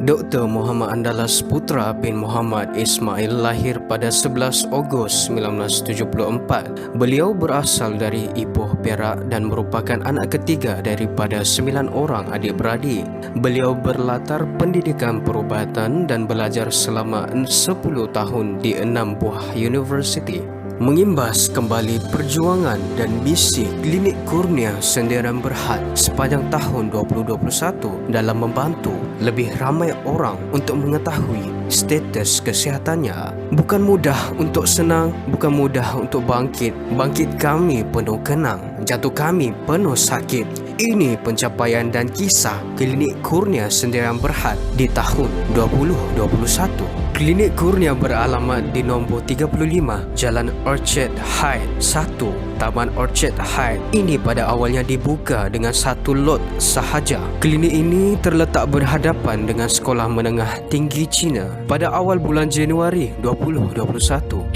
Dr. Muhammad Andalas Putra bin Muhammad Ismail lahir pada 11 Ogos 1974. Beliau berasal dari Ipoh, Perak dan merupakan anak ketiga daripada 9 orang adik-beradik. Beliau berlatar pendidikan perubatan dan belajar selama 10 tahun di 6 buah universiti. Mengimbas kembali perjuangan dan misi Klinik Kurnia Sendirian Berhad sepanjang tahun 2021 dalam membantu lebih ramai orang untuk mengetahui status kesihatannya. Bukan mudah untuk senang, bukan mudah untuk bangkit. Bangkit kami penuh kenang, jatuh kami penuh sakit. Ini pencapaian dan kisah Klinik Kurnia Sendirian Berhad di tahun 2021. Klinik Kurnia beralamat di nombor 35 Jalan Orchard Heights 1, Taman Orchard Heights. Ini pada awalnya dibuka dengan satu lot sahaja. Klinik ini terletak berhadapan dengan Sekolah Menengah Tinggi Cina. Pada awal bulan Januari 2021,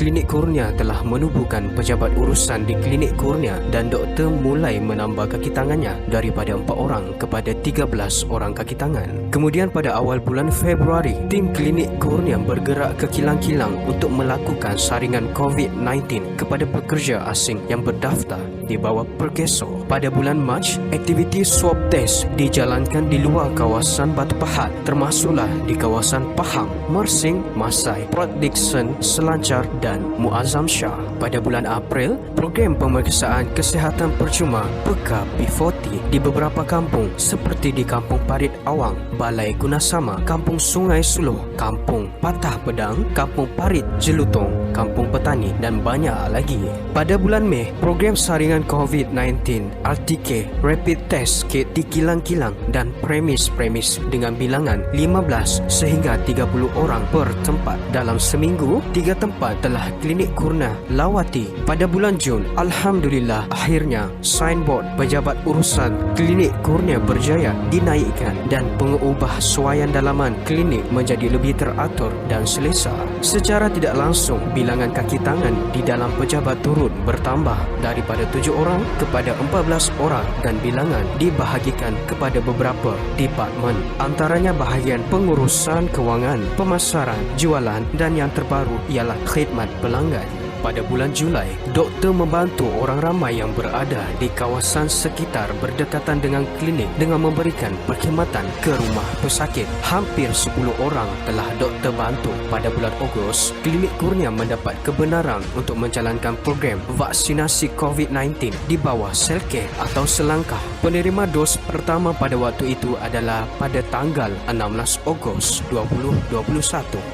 Klinik Kurnia telah menubuhkan pejabat urusan di Klinik Kurnia dan doktor mulai menambah kaki tangannya daripada 4 orang kepada 13 orang kaki tangan. Kemudian pada awal bulan Februari, tim Klinik Kurnia bergerak ke kilang-kilang untuk melakukan saringan COVID-19 kepada pekerja asing yang berdaftar di bawah Perkeso. Pada bulan Mac, aktiviti swab test dijalankan di luar kawasan Batu Pahat, termasuklah di kawasan Pahang, Mersing, Masai, Port Dickson, Selancar dan Muazzam Shah. Pada bulan April, program pemeriksaan kesihatan percuma PK P40 di beberapa kampung seperti di Kampung Parit Awang, Balai Gunasama, Kampung Sungai Suluh, Kampung Patah Pedang, Kampung Parit Jelutong, Kampung Petani dan banyak lagi. Pada bulan Mei, program saringan COVID-19 RTK Rapid Test Kit di kilang-kilang dan premis-premis dengan bilangan 15 sehingga 30 orang per tempat. Dalam seminggu, 3 tempat telah Klinik Kurnia lawati. Pada bulan Jun, Alhamdulillah akhirnya signboard pejabat urusan Klinik Kurnia berjaya dinaikkan dan pengubahsuaian dalaman klinik menjadi lebih teratur dan selesa. Secara tidak langsung, bilangan kaki tangan di dalam pejabat turut bertambah daripada 7 orang kepada 14 orang dan bilangan dibahagikan kepada beberapa departmen, antaranya bahagian pengurusan kewangan, pemasaran, jualan dan yang terbaru ialah khidmat pelanggan. Pada bulan Julai, doktor membantu orang ramai yang berada di kawasan sekitar berdekatan dengan klinik dengan memberikan perkhidmatan ke rumah pesakit. Hampir 10 orang telah doktor bantu. Pada bulan Ogos, Klinik Kurnia mendapat kebenaran untuk menjalankan program vaksinasi COVID-19 di bawah Selcare atau Selangkah. Penerima dos pertama pada waktu itu adalah pada tanggal 16 Ogos 2021.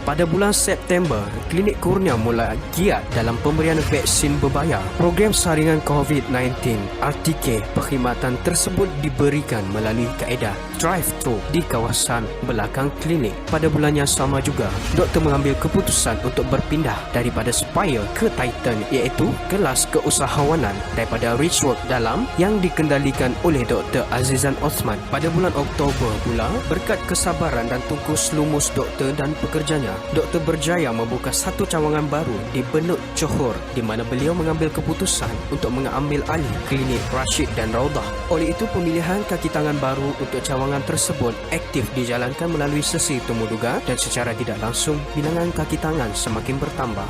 Pada bulan September, Klinik Kurnia mulai giat dalam pemberian vaksin berbayar. Program saringan COVID-19 RTK perkhidmatan tersebut diberikan melalui kaedah drive-thru di kawasan belakang klinik. Pada bulan yang sama juga, doktor mengambil keputusan untuk berpindah daripada Spire ke Titan, iaitu kelas keusahawanan daripada Richwork Dalam yang dikendalikan oleh Dr. Azizan Osman. Pada bulan Oktober pula, berkat kesabaran dan tungkus lumus doktor dan pekerjanya, doktor berjaya membuka satu cawangan baru di Benut, Johor, di mana beliau mengambil keputusan untuk mengambil alih klinik Rashid dan Raudah. Oleh itu, pemilihan kaki tangan baru untuk cawangan tersebut aktif dijalankan melalui sesi temuduga dan secara tidak langsung bilangan kaki tangan semakin bertambah.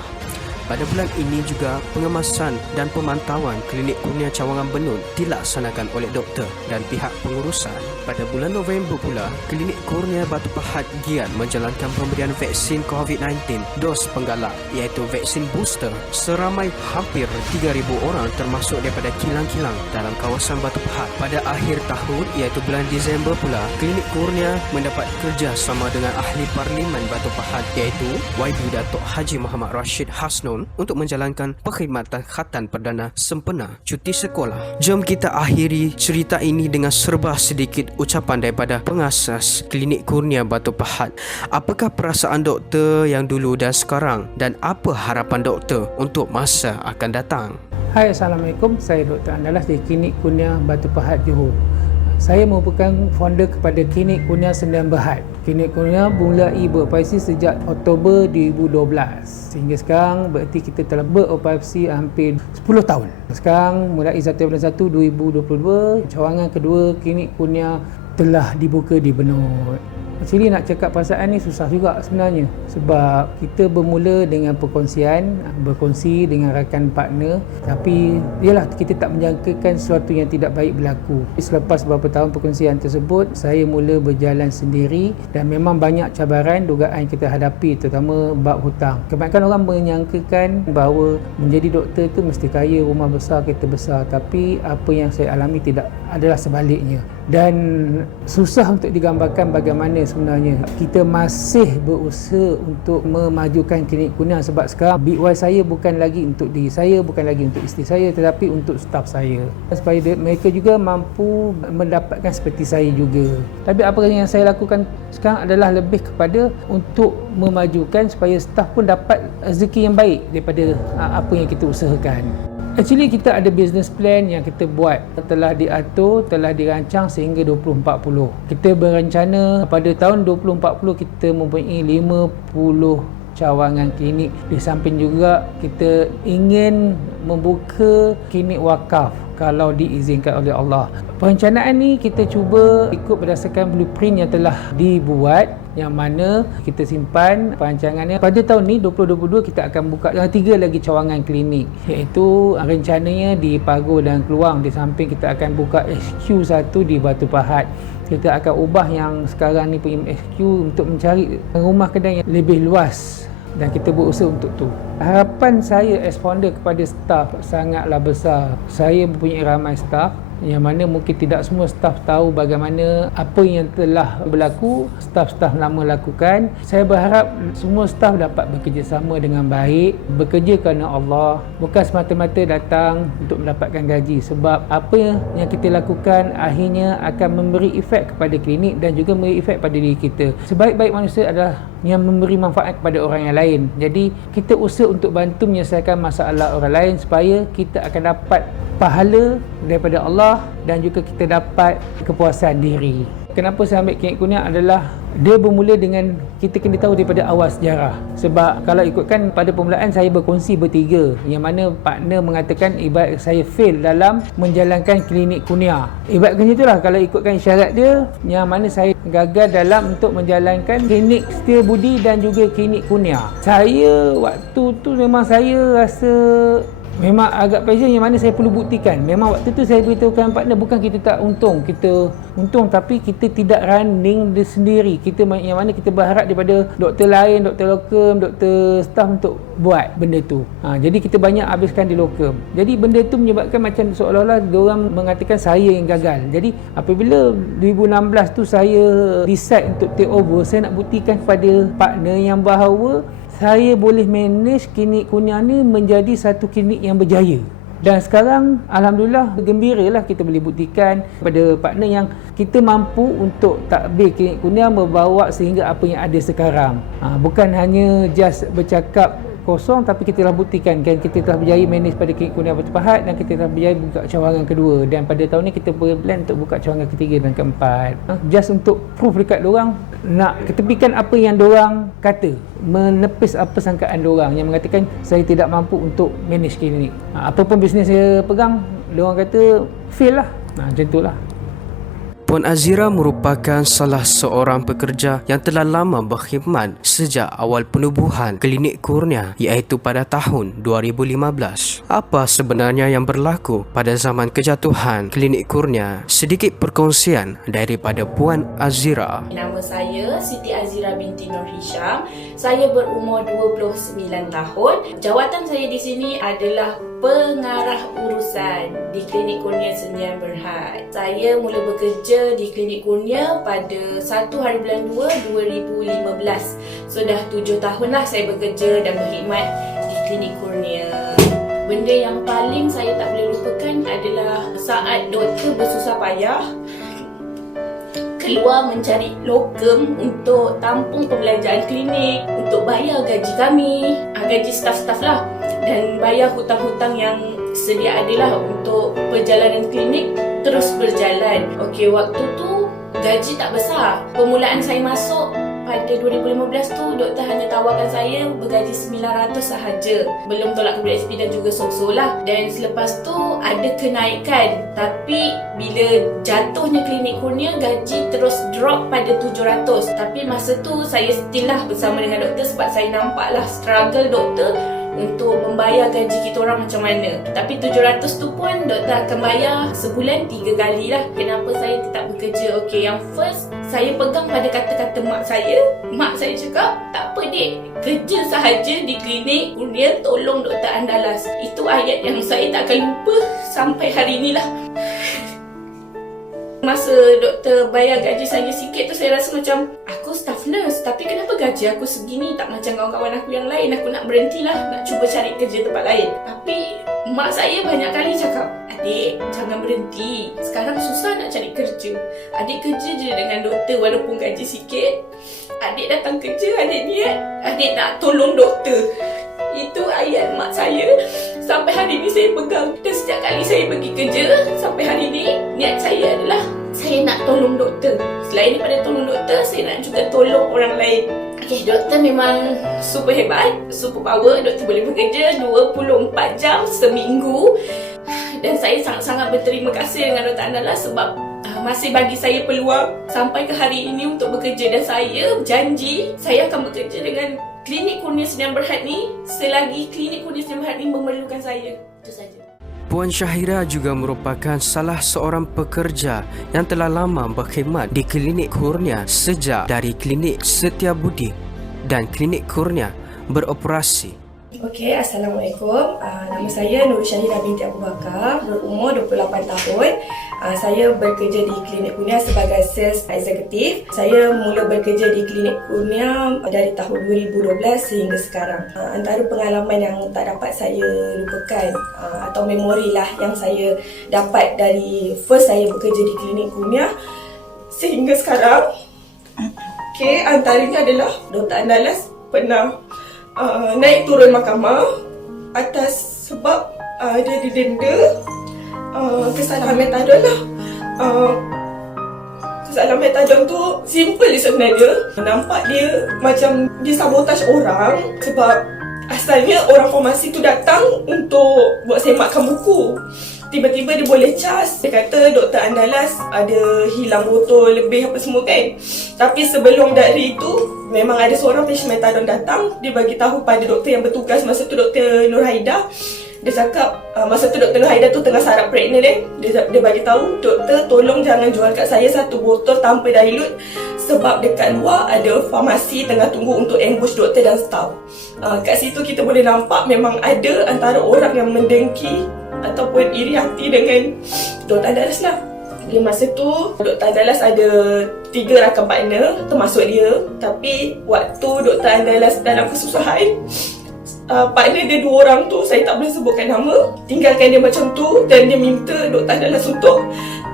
Pada bulan ini juga pengemasan dan pemantauan Klinik Kurnia Cawangan Benut dilaksanakan oleh doktor dan pihak pengurusan. Pada bulan November pula, Klinik Kurnia Batu Pahat giat menjalankan pemberian vaksin COVID-19 dos penggalak iaitu vaksin booster seramai hampir 3,000 orang termasuk daripada kilang-kilang dalam kawasan Batu Pahat. Pada akhir tahun iaitu bulan Disember pula, Klinik Kurnia mendapat kerjasama dengan Ahli Parlimen Batu Pahat iaitu YB Datuk Haji Muhammad Rashid Hasnun untuk menjalankan perkhidmatan khatan perdana sempena cuti sekolah. Jom kita akhiri cerita ini dengan serba sedikit ucapan daripada pengasas Klinik Kurnia Batu Pahat. Apakah perasaan doktor yang dulu dan sekarang dan apa harapan doktor untuk masa akan datang? Hai, Assalamualaikum. Saya Dr. Andalas di Klinik Kurnia Batu Pahat, Johor. Saya merupakan founder kepada Klinik Kurnia Sendirian Berhad. Klinik Kurnia mulai beroperasi sejak Oktober 2012. Sehingga sekarang berarti kita telah beroperasi hampir 10 tahun. Sekarang mulai 1 bulan 1 2022, cawangan kedua Klinik Kurnia telah dibuka di Benut. Actually nak cakap perasaan ni susah juga sebenarnya, sebab kita bermula dengan berkongsi dengan rakan partner, tapi yalah, kita tak menjangkakan sesuatu yang tidak baik berlaku. Selepas beberapa tahun perkongsian tersebut, saya mula berjalan sendiri dan memang banyak cabaran dugaan kita hadapi, terutama bab hutang. Kebanyakan orang menyangkakan bahawa menjadi doktor itu mesti kaya, rumah besar, kereta besar, tapi apa yang saya alami tidak, adalah sebaliknya. Dan susah untuk digambarkan bagaimana sebenarnya kita masih berusaha untuk memajukan klinik kurnia, sebab sekarang big why saya bukan lagi untuk diri saya, bukan lagi untuk isteri saya, tetapi untuk staf saya, supaya mereka juga mampu mendapatkan seperti saya juga. Tapi apa yang saya lakukan sekarang adalah lebih kepada untuk memajukan supaya staf pun dapat rezeki yang baik daripada apa yang kita usahakan. Actually kita ada business plan yang kita buat, telah diatur, telah dirancang sehingga 2040. Kita berencana pada tahun 2040 kita mempunyai 50 cawangan klinik. Di samping juga kita ingin membuka klinik wakaf kalau diizinkan oleh Allah. Perencanaan ni kita cuba ikut berdasarkan blueprint yang telah dibuat, yang mana kita simpan perancangannya. Pada tahun ni 2022 kita akan buka 3 lagi cawangan klinik, iaitu rencananya di Pagur dan Keluang. Di samping kita akan buka HQ satu di Batu Pahat. Kita akan ubah yang sekarang ni punya HQ untuk mencari rumah kedai yang lebih luas, dan kita berusaha untuk tu. Harapan saya as founder kepada staf sangatlah besar. Saya mempunyai ramai staf, yang mana mungkin tidak semua staf tahu bagaimana apa yang telah berlaku, staf-staf lama lakukan. Saya berharap semua staf dapat bekerjasama dengan baik, bekerja kerana Allah, bukan semata-mata datang untuk mendapatkan gaji, sebab apa yang kita lakukan akhirnya akan memberi efek kepada klinik dan juga memberi efek pada diri kita. Sebaik-baik manusia adalah yang memberi manfaat kepada orang yang lain. Jadi kita usaha untuk bantu menyelesaikan masalah orang lain supaya kita akan dapat pahala daripada Allah dan juga kita dapat kepuasan diri. Kenapa saya ambil klinik kurnia adalah dia bermula dengan kita kena tahu daripada awal sejarah. Sebab kalau ikutkan pada permulaan saya berkongsi bertiga, yang mana partner mengatakan ibarat saya fail dalam menjalankan klinik kurnia. Ibarat macam itulah kalau ikutkan syarat dia, yang mana saya gagal dalam untuk menjalankan klinik setia budi dan juga klinik kurnia. Saya waktu tu memang saya rasa memang agak pressure, yang mana saya perlu buktikan. Memang waktu tu saya beritahukan partner, bukan kita tak untung, kita untung, tapi kita tidak running dia sendiri. Kita yang mana kita berharap daripada doktor lain, doktor lokum, doktor staff untuk buat benda tu. Jadi kita banyak habiskan di lokum. Jadi benda tu menyebabkan macam seolah-olah diorang mengatakan saya yang gagal. Jadi apabila 2016 tu saya decide untuk take over, saya nak buktikan kepada partner yang bahawa saya boleh manage klinik kurnia ni menjadi satu klinik yang berjaya. Dan sekarang Alhamdulillah gembiralah kita boleh buktikan kepada partner yang kita mampu untuk takbir klinik kurnia membawa sehingga apa yang ada sekarang. Bukan hanya just bercakap kosong, tapi kita telah buktikan kan kita telah berjaya manage pada klinik kurnia Batu Pahat, dan kita telah berjaya buka cawangan kedua, dan pada tahun ni kita berplan untuk buka cawangan ketiga dan keempat. Just untuk proof dekat diorang, nak ketepikan apa yang diorang kata, menepis apa sangkaan diorang yang mengatakan saya tidak mampu untuk manage klinik. Apa pun bisnes saya pegang, diorang kata fail lah. Macam tu lah. Puan Azira merupakan salah seorang pekerja yang telah lama berkhidmat sejak awal penubuhan klinik kurnia, iaitu pada tahun 2015. Apa sebenarnya yang berlaku pada zaman kejatuhan klinik kurnia? Sedikit perkongsian daripada Puan Azira. Nama saya Siti Azira binti Nur Hisham. Saya berumur 29 tahun. Jawatan saya di sini adalah pengarah urusan di Klinik Kurnia Sdn Bhd. Saya mula bekerja di Klinik Kurnia pada 1 hari bulan 2 2015. Sudah 7 tahun lah saya bekerja dan berkhidmat di Klinik Kurnia. Benda yang paling saya tak boleh lupakan adalah saat doktor bersusah payah keluar mencari lokum untuk tampung pembelanjaan klinik, untuk bayar gaji kami, gaji staf-staf lah, dan bayar hutang-hutang yang sedia adalah untuk perjalanan klinik terus berjalan. Okey, waktu tu gaji tak besar. Permulaan saya masuk pada 2015 tu doktor hanya tawarkan saya bergaji 900 sahaja. Belum tolak WSP dan juga SOSO lah. Dan selepas tu ada kenaikan. Tapi bila jatuhnya klinik kurnia, gaji terus drop pada 700. Tapi masa tu saya still lah bersama dengan doktor sebab saya nampak lah struggle doktor untuk membayar gaji kita orang macam mana. Tapi 700 tu pun doktor akan bayar sebulan 3 kali lah. Kenapa saya tetap bekerja? Okey, yang first, saya pegang pada kata-kata mak saya. Mak saya cakap, tak apa dek, kerja sahaja di klinik kurnia, tolong Dr. Andalas. Itu ayat yang saya tak akan lupa sampai hari ni lah. Masa doktor bayar gaji saya sikit tu, saya rasa macam aku staff nurse, tapi kenapa gaji aku segini? Tak macam kawan-kawan aku yang lain. Aku nak berhentilah, nak cuba cari kerja tempat lain. Tapi mak saya banyak kali cakap, adik jangan berhenti, sekarang susah nak cari kerja. Adik kerja je dengan doktor walaupun gaji sikit. Adik datang kerja, adik niat, adik nak tolong doktor. Itu ayat mak saya. Sampai hari ni saya pegang. Dan setiap kali saya pergi kerja sampai hari ni, niat saya adalah saya nak tolong doktor. Selain daripada tolong doktor, saya nak juga tolong orang lain. Okay, doktor memang super hebat, super power. Doktor boleh bekerja 24 jam seminggu. Dan saya sangat-sangat berterima kasih dengan Dr. Andalas sebab masih bagi saya peluang sampai ke hari ini untuk bekerja. Dan saya janji saya akan bekerja dengan Klinik Kurnia Sdn Bhd ni selagi Klinik Kurnia Sdn Bhd ni memerlukan saya. Itu saja. Puan Syahira juga merupakan salah seorang pekerja yang telah lama berkhidmat di Klinik Kurnia sejak dari Klinik Setiabudi dan Klinik Kurnia beroperasi. Okey, Assalamualaikum. Nama saya Nur Syahira binti Abu Bakar, berumur 28 tahun. Saya bekerja di Klinik Kurnia sebagai sales executive. Saya mula bekerja di Klinik Kurnia dari tahun 2012 sehingga sekarang. Antara pengalaman yang tak dapat saya lupakan atau memori lah yang saya dapat dari first saya bekerja di Klinik Kurnia sehingga sekarang. Okey, antaranya adalah Dr. Andalas pernah naik turun mahkamah atas sebab dia didenda kesalahan metadon lah. Kesalahan metadon tu simple je sebenarnya. Nampak dia macam dia sabotaj orang sebab asalnya orang farmasi tu datang untuk buat semakkan buku. Tiba-tiba dia boleh cas. Dia kata Dr. Andalas ada hilang botol lebih apa semua kan. Tapi sebelum dari itu memang ada seorang patient metadon datang. Dia bagi tahu pada doktor yang bertugas masa tu, Dr. Nur Haida. Dia cakap masa tu Dr. Nur Haida tu tengah sarap pregnant kan. Dia bagi tahu, doktor tolong jangan jual kat saya satu botol tanpa dilute sebab dekat luar ada farmasi tengah tunggu untuk ambush doktor dan staff. Kat situ kita boleh nampak memang ada antara orang yang mendengki ataupun iri hati dengan Dr. Andalas lah. Bila masa tu Dr. Andalas ada 3 rakan partner termasuk dia. Tapi waktu Dr. Andalas dalam kesusahan, partner dia 2 orang tu, saya tak boleh sebutkan nama, tinggalkan dia macam tu. Dan dia minta Dr. Andalas untuk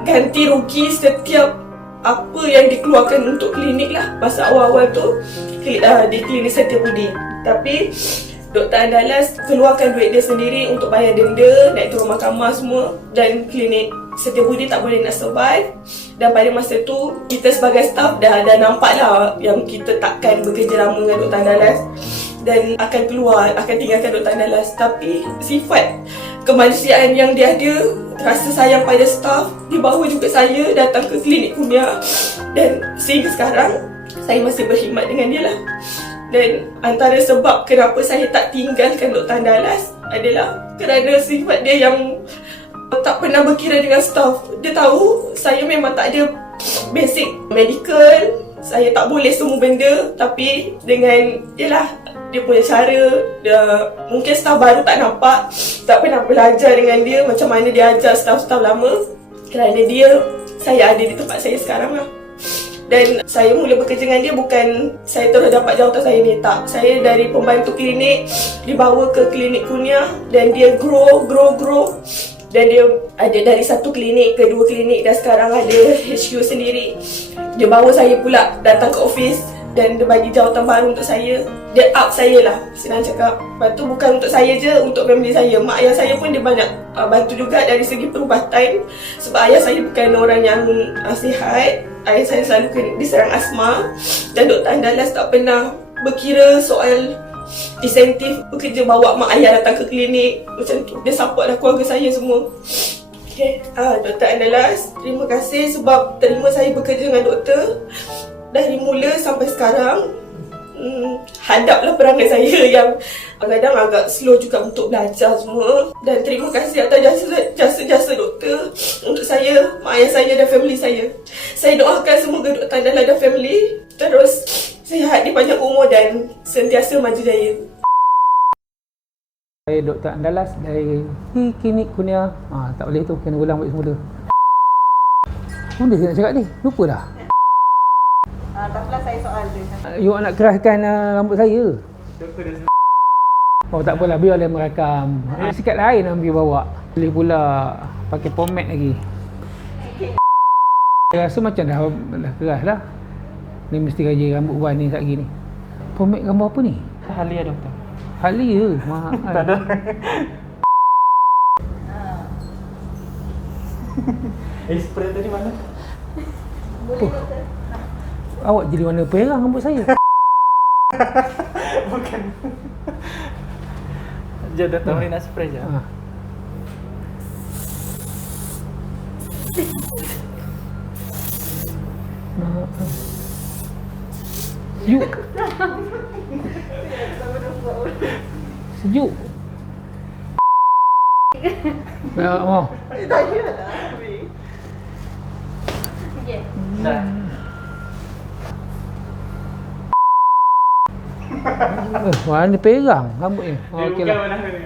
ganti rugi setiap apa yang dikeluarkan untuk klinik lah masa awal-awal tu di Klinik Setiabudi. Tapi Dr. Andalas keluarkan duit dia sendiri untuk bayar denda, naik turun mahkamah semua. Dan Klinik Setiabudi tak boleh nak survive. Dan pada masa tu kita sebagai staff dah nampak lah yang kita takkan bekerja lama dengan Dr. Andalas dan akan keluar, akan tinggalkan Dr. Andalas. Tapi sifat kemanusiaan yang dia ada, rasa sayang pada staff, dia bawa juga saya datang ke Klinik Kurnia. Dan sehingga sekarang saya masih berkhidmat dengan dia lah. Dan antara sebab kenapa saya tak tinggalkan Dr. Andalas adalah kerana sifat dia yang tak pernah berkira dengan staff. Dia tahu saya memang tak ada basic medical, saya tak boleh semua benda. Tapi dengan dia punya cara, mungkin staff baru tak nampak, tak pernah belajar dengan dia macam mana dia ajar staff-staff lama. Kerana dia, saya ada di tempat saya sekarang lah. Dan saya mula bekerja dengan dia bukan saya terus dapat jawatan saya ni, tak. Saya dari pembantu klinik dibawa ke Klinik Kurnia dan dia grow. Dan dia ada dari 1 klinik ke 2 klinik dan sekarang ada HQ sendiri. Dia bawa saya pula datang ke office Dan dia bagi jawatan baru untuk saya. Dia up saya lah, senang cakap. Lepas tu bukan untuk saya je, untuk family saya. Mak ayah saya pun dia banyak bantu juga dari segi perubatan. Sebab ayah saya bukan orang yang sihat. Ayah saya selalu diserang asma. Dan Dr. Andalas tak pernah berkira soal insentif bekerja bawa mak ayah datang ke klinik. Macam tu, dia support lah keluarga saya semua. Okay, Dr. Andalas, terima kasih sebab terima saya bekerja dengan doktor. Dari mula sampai sekarang, hadaplah perangai saya yang kadang agak slow juga untuk belajar semua. Dan terima kasih atas jasa-jasa doktor untuk saya, mak ayah saya dan family saya. Saya doakan semoga Dr. Andalas dan family terus sihat, dipanjang umur dan sentiasa maju jaya. Saya Dr. Andalas dari Klinik Kurnia. Tak boleh tu, kena ulang balik semula. Benda saya nak cakap ni, lupa dah. Tak apalah, saya soal je. You nak keraskan rambut saya? Oh tak apalah, biarlah merakam. Sikat lain ambil bawa. Boleh pula pakai pomade lagi. Saya rasa macam dah keras dah. Ni mesti raja rambut Wan ni sekejap ni. Pomade gambar apa ni? Halia doktor. Halia mahal. Tak ada. Spray tadi mana? Boleh doktor? Awak jadi warna perang rambut saya. Bukan. Jom doktor, boleh nak spray je. Sejuk. Sejuk. Mau. Okey. Dah. Warna perang rambut ni. Dia Okey bukan lah. warna ni.